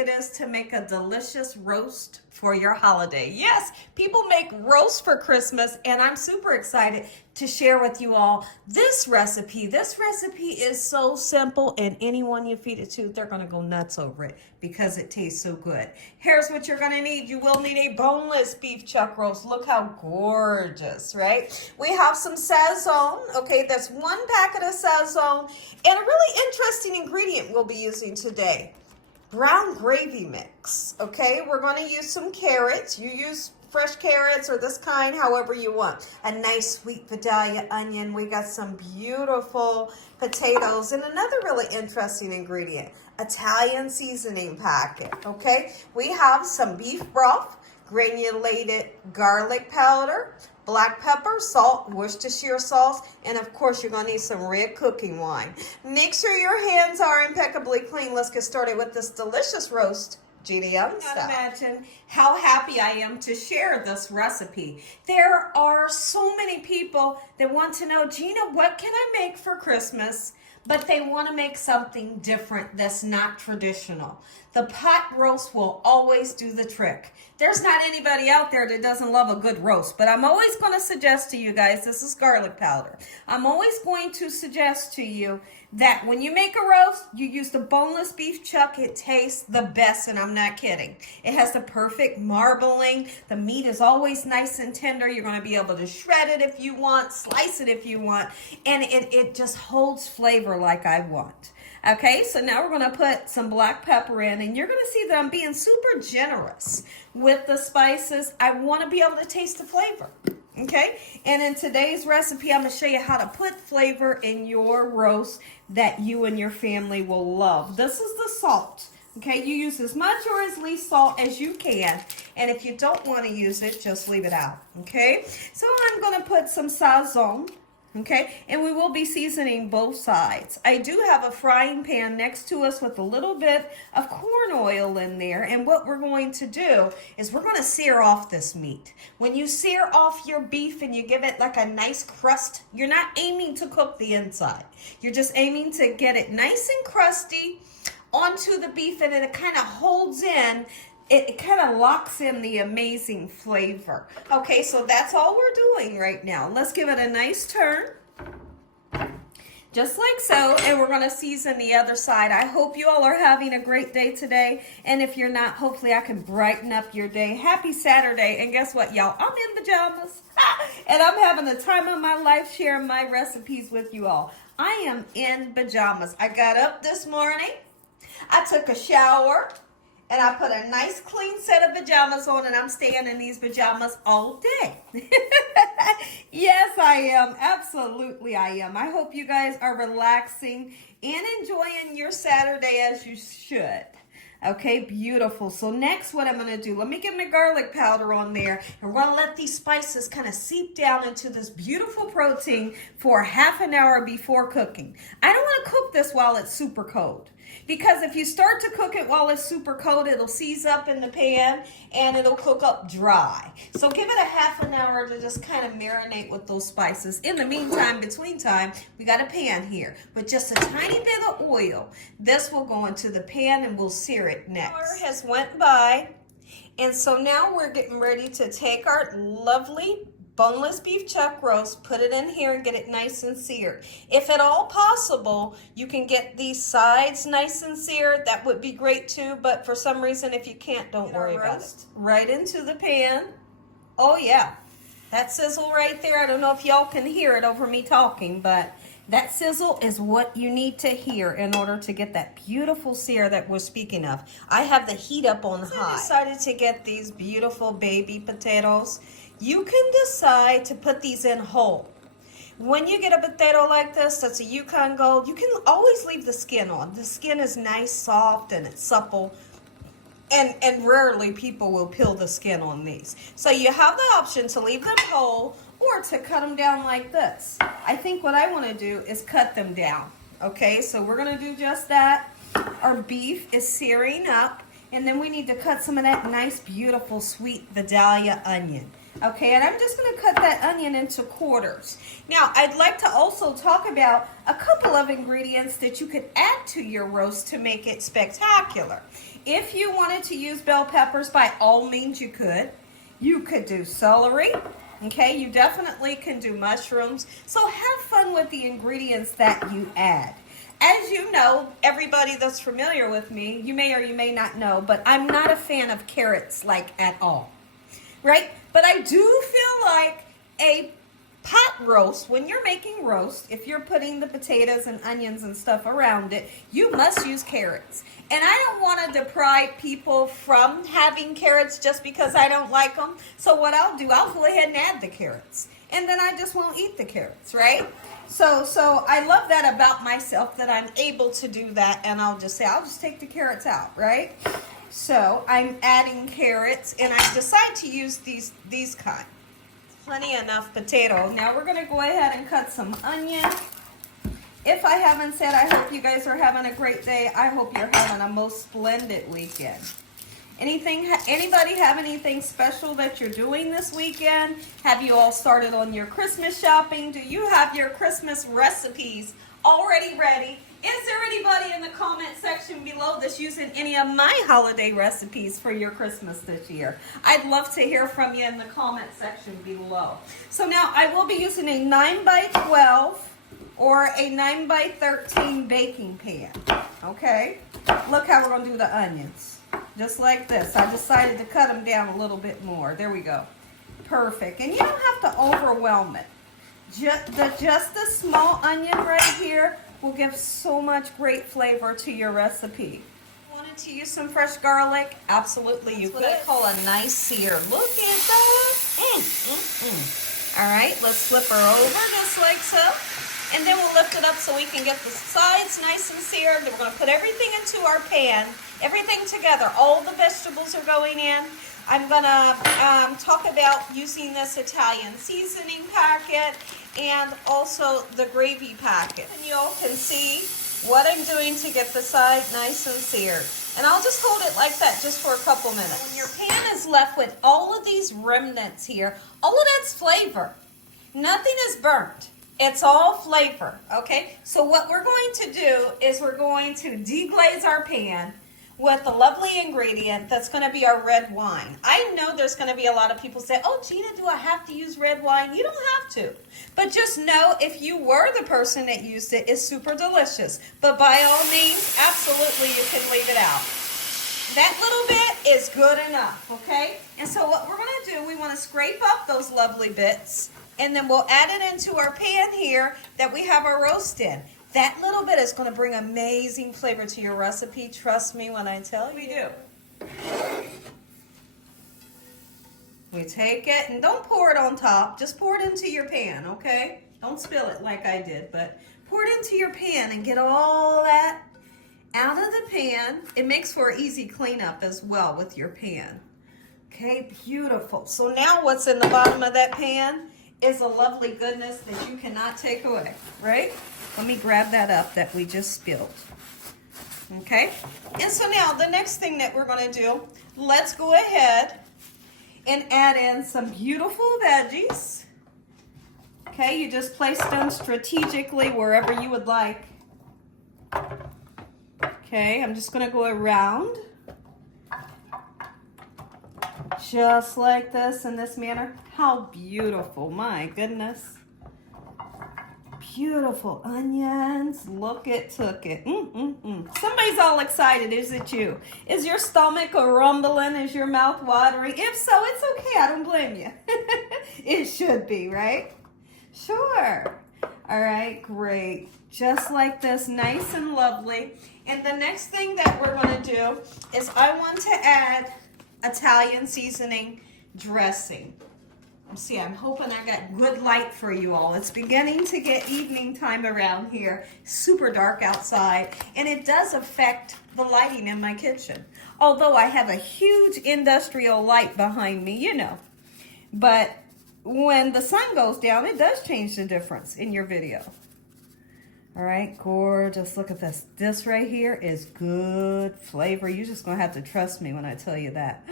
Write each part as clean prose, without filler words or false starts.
it is to make a delicious roast for your holiday. Yes, people make roast for Christmas, and I'm super excited to share with you all this recipe. This recipe is so simple, and anyone you feed it to, they're going to go nuts over it because it tastes so good. Here's what you're going to need. You will need a boneless beef chuck roast. Look how gorgeous, right? We have some Sazon. Okay, that's 1 packet of Sazon, and a really interesting ingredient we'll be using today. Brown gravy mix. Okay, we're going to use some carrots. You use fresh carrots or this kind, however you want. A nice sweet Vidalia onion. We got some beautiful potatoes and another really interesting ingredient, Italian seasoning packet. Okay, we have some beef broth, granulated garlic powder, black pepper, salt, Worcestershire sauce, and of course you're going to need some red cooking wine. Make sure your hands are impeccably clean. Let's get started with this delicious roast, Gina Young Style. Imagine how happy I am to share this recipe. There are so many people that want to know, Gina, what can I make for Christmas? But they want to make something different that's not traditional. The pot roast will always do the trick. There's not anybody out there that doesn't love a good roast, but I'm always going to suggest to you guys, this is garlic powder. I'm always going to suggest to you that when you make a roast, you use the boneless beef chuck. It tastes the best, and I'm not kidding. It has the perfect marbling. The meat is always nice and tender. You're going to be able to shred it if you want, slice it if you want, and it just holds flavor like I want. Okay, so now we're going to put some black pepper in, and you're going to see that I'm being super generous with the spices. I want to be able to taste the flavor. Okay, and in today's recipe, I'm going to show you how to put flavor in your roast that you and your family will love. This is the salt. Okay, you use as much or as least salt as you can. And if you don't want to use it, just leave it out. Okay, so I'm going to put some Sazon. Okay, and we will be seasoning both sides. I do have a frying pan next to us with a little bit of corn oil in there, and what we're going to do is we're going to sear off this meat. When you sear off your beef and you give it like a nice crust, you're not aiming to cook the inside. You're just aiming to get it nice and crusty onto the beef, and then it kind of holds in. It kind of locks in the amazing flavor. Okay, so that's all we're doing right now. Let's give it a nice turn. Just like so, and we're going to season the other side. I hope you all are having a great day today, and if you're not, hopefully I can brighten up your day. Happy Saturday, and guess what, y'all? I'm in pajamas, and I'm having the time of my life sharing my recipes with you all. I am in pajamas. I got up this morning, I took a shower, and I put a nice clean set of pajamas on, and I'm staying in these pajamas all day. Yes, I am. Absolutely, I am. I hope you guys are relaxing and enjoying your Saturday as you should. Okay, beautiful. So next, what I'm going to do, let me get my garlic powder on there, and we're going to let these spices kind of seep down into this beautiful protein for half an hour before cooking. I don't want to cook this while it's super cold, because if you start to cook it while it's super cold, it'll seize up in the pan and it'll cook up dry. So give it a half an hour to just kind of marinate with those spices. In the meantime, between time, we got a pan here with just a tiny bit of oil. This will go into the pan and we'll sear it next. Hour has went by, and so now we're getting ready to take our lovely boneless beef chuck roast, put it in here and get it nice and seared. If at all possible, you can get these sides nice and seared. That would be great too, but for some reason, if you can't, don't worry about it. Right into the pan. Oh yeah, that sizzle right there. I don't know if y'all can hear it over me talking, but that sizzle is what you need to hear in order to get that beautiful sear that we're speaking of. I have the heat up on high. I decided to get these beautiful baby potatoes. You can decide to put these in whole. When you get a potato like this, that's a Yukon Gold, you can always leave the skin on. The skin is nice, soft, and it's supple. And rarely people will peel the skin on these. So you have the option to leave them whole or to cut them down like this. I think what I want to do is cut them down. Okay, so we're going to do just that. Our beef is searing up, and then we need to cut some of that nice, beautiful, sweet Vidalia onion. Okay, and I'm just going to cut that onion into quarters. Now, I'd like to also talk about a couple of ingredients that you could add to your roast to make it spectacular. If you wanted to use bell peppers, by all means you could. You could do celery. Okay, you definitely can do mushrooms. So have fun with the ingredients that you add. As you know, everybody that's familiar with me, you may or you may not know, but I'm not a fan of carrots like at all, right? But I do feel like a pot roast, when you're making roast, if you're putting the potatoes and onions and stuff around it, you must use carrots. And I don't want to deprive people from having carrots just because I don't like them. So what I'll do, I'll go ahead and add the carrots. And then I just won't eat the carrots, right? So I love that about myself, that I'm able to do that, and I'll just say, I'll just take the carrots out, right? So I'm adding carrots, and I decide to use these kind. Plenty enough potato. Now we're gonna go ahead and cut some onion. If I haven't said, I hope you guys are having a great day. I hope you're having a most splendid weekend. Anybody have anything special that you're doing this weekend? Have you all started on your Christmas shopping? Do you have your Christmas recipes already ready? Is there anybody in the comment section below that's using any of my holiday recipes for your Christmas this year? I'd love to hear from you in the comment section below. So now I will be using a 9x12 or a 9x13 baking pan, okay? Look how we're gonna do the onions. Just like this. I decided to cut them down a little bit more. There we go. Perfect. And you don't have to overwhelm it. Just the small onion right here will give so much great flavor to your recipe. Wanted to use some fresh garlic? Absolutely, you could. What I call a nice sear. Look at that. All right, let's flip her over just like so. And then we'll lift it up so we can get the sides nice and seared. Then we're going to put everything into our pan, everything together. All the vegetables are going in. I'm going to talk about using this Italian seasoning packet and also the gravy packet. And you all can see what I'm doing to get the side nice and seared. And I'll just hold it like that just for a couple minutes. When your pan is left with all of these remnants here, all of that's flavor. Nothing is burnt. It's all flavor, okay? So what we're going to do is we're going to deglaze our pan with the lovely ingredient that's going to be our red wine. I know there's going to be a lot of people say, oh, Gina, do I have to use red wine? You don't have to. But just know if you were the person that used it, it's super delicious. But by all means, absolutely, you can leave it out. That little bit is good enough, okay? And so what we're going to do, we want to scrape up those lovely bits, and then we'll add it into our pan here that we have our roast in. That little bit is going to bring amazing flavor to your recipe. Trust me when I tell you. We do. We take it, and don't pour it on top. Just pour it into your pan, okay? Don't spill it like I did, but pour it into your pan and get all that out of the pan. It makes for easy cleanup as well with your pan. Okay, beautiful. So now what's in the bottom of that pan is a lovely goodness that you cannot take away, right? Let me grab that up that we just spilled. Okay? And so now the next thing that we're going to do, let's go ahead and add in some beautiful veggies. Okay, you just place them strategically wherever you would like. Okay, I'm just going to go around just like this in this manner. How beautiful, my goodness. Beautiful onions. Look it, took it. Somebody's all excited. Is it you? Is your stomach a rumbling? Is your mouth watering? If so, it's okay. I don't blame you. It should be, right? Sure. All right, great. Just like this, nice and lovely. And the next thing that we're going to do is I want to add Italian seasoning dressing. See, I'm hoping I got good light for you all. It's beginning to get evening time around here. Super dark outside, and it does affect the lighting in my kitchen. Although I have a huge industrial light behind me, you know. But when the sun goes down, it does change the difference in your video. All right, gorgeous. Look at this. This right here is good flavor. You're just going to have to trust me when I tell you that.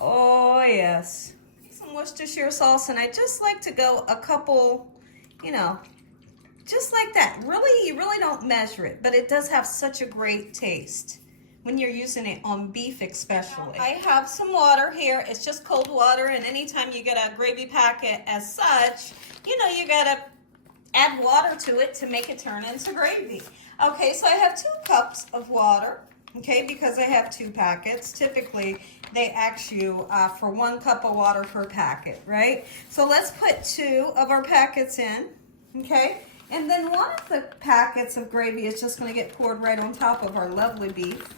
Oh, yes. Some Worcestershire sauce, and I just like to go a couple, you know, just like that. Really, you really don't measure it, but it does have such a great taste when you're using it on beef especially. I have some water here. It's just cold water, and anytime you get a gravy packet as such, you know, you gotta add water to it to make it turn into gravy. Okay, so I have 2 cups of water, okay, because I have 2 packets. Typically, they ask you for 1 cup of water per packet, right? So let's put 2 of our packets in, okay? And then 1 of the packets of gravy is just going to get poured right on top of our lovely beef.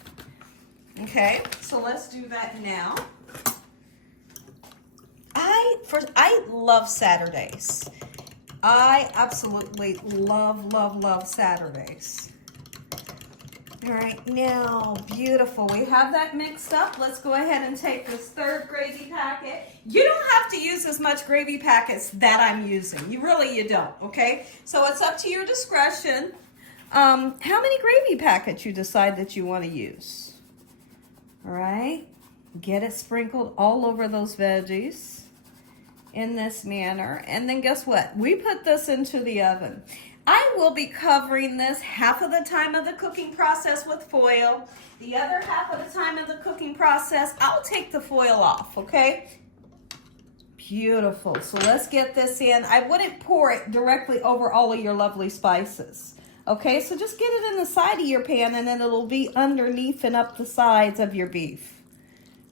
Okay, so let's do that now. I love Saturdays. I absolutely love Saturdays. All right, now, beautiful. We have that mixed up. Let's go ahead and take this 3rd gravy packet. You don't have to use as much gravy packets that I'm using. You don't, okay? So it's up to your discretion. How many gravy packets you decide that you want to use. All right, get it sprinkled all over those veggies in this manner. And then guess what? We put this into the oven. I will be covering this half of the time of the cooking process with foil. The other half of the time of the cooking process, I'll take the foil off, okay? Beautiful. So let's get this in. I wouldn't pour it directly over all of your lovely spices. Okay, so just get it in the side of your pan, and then it'll be underneath and up the sides of your beef.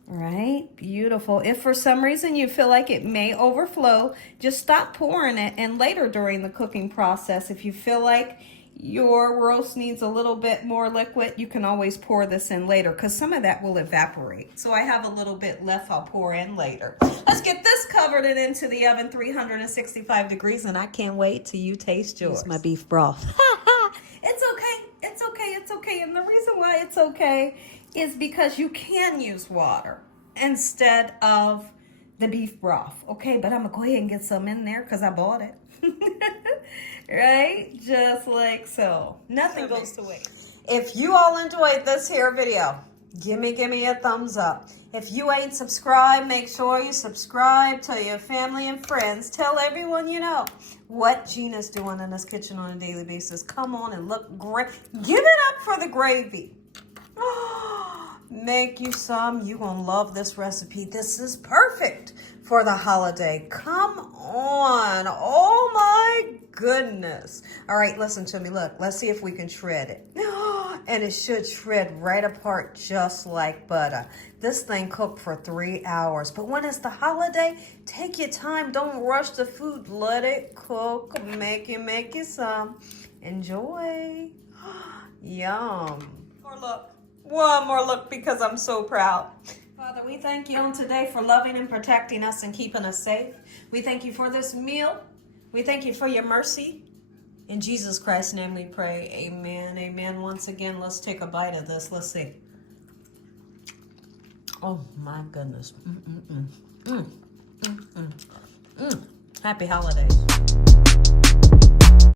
All right, beautiful. If for some reason you feel like it may overflow, just stop pouring it, and later during the cooking process, if you feel like your roast needs a little bit more liquid, you can always pour this in later, because some of that will evaporate. So I have a little bit left I'll pour in later. Let's get this covered and into the oven, 365 degrees, and I can't wait till you taste yours. Use my beef broth. It's okay, it's okay, it's okay. And the reason why it's okay is because you can use water instead of the beef broth, okay? But I'm gonna go ahead and get some in there because I bought it. Right? Just like so. Nothing goes to waste. If you all enjoyed this here video, give me a thumbs up. If you ain't subscribed, make sure you subscribe. Tell your family and friends. Tell everyone you know what Gina's doing in this kitchen on a daily basis. Come on and look great. Give it up for the gravy. Make you some. You're going to love this recipe. This is perfect for the holiday. Come on. Oh my goodness. All right, listen to me. Look, let's see if we can shred it. And it should shred right apart just like butter. This thing cooked for 3 hours. But when it's the holiday, take your time. Don't rush the food. Let it cook. Make you some. Enjoy. Yum. More look. One more look, because I'm so proud. Father, we thank you on today for loving and protecting us and keeping us safe. We thank you for this meal. We thank you for your mercy. In Jesus Christ's name we pray. Amen. Amen. Once again, let's take a bite of this. Let's see. Oh my goodness. Happy holidays.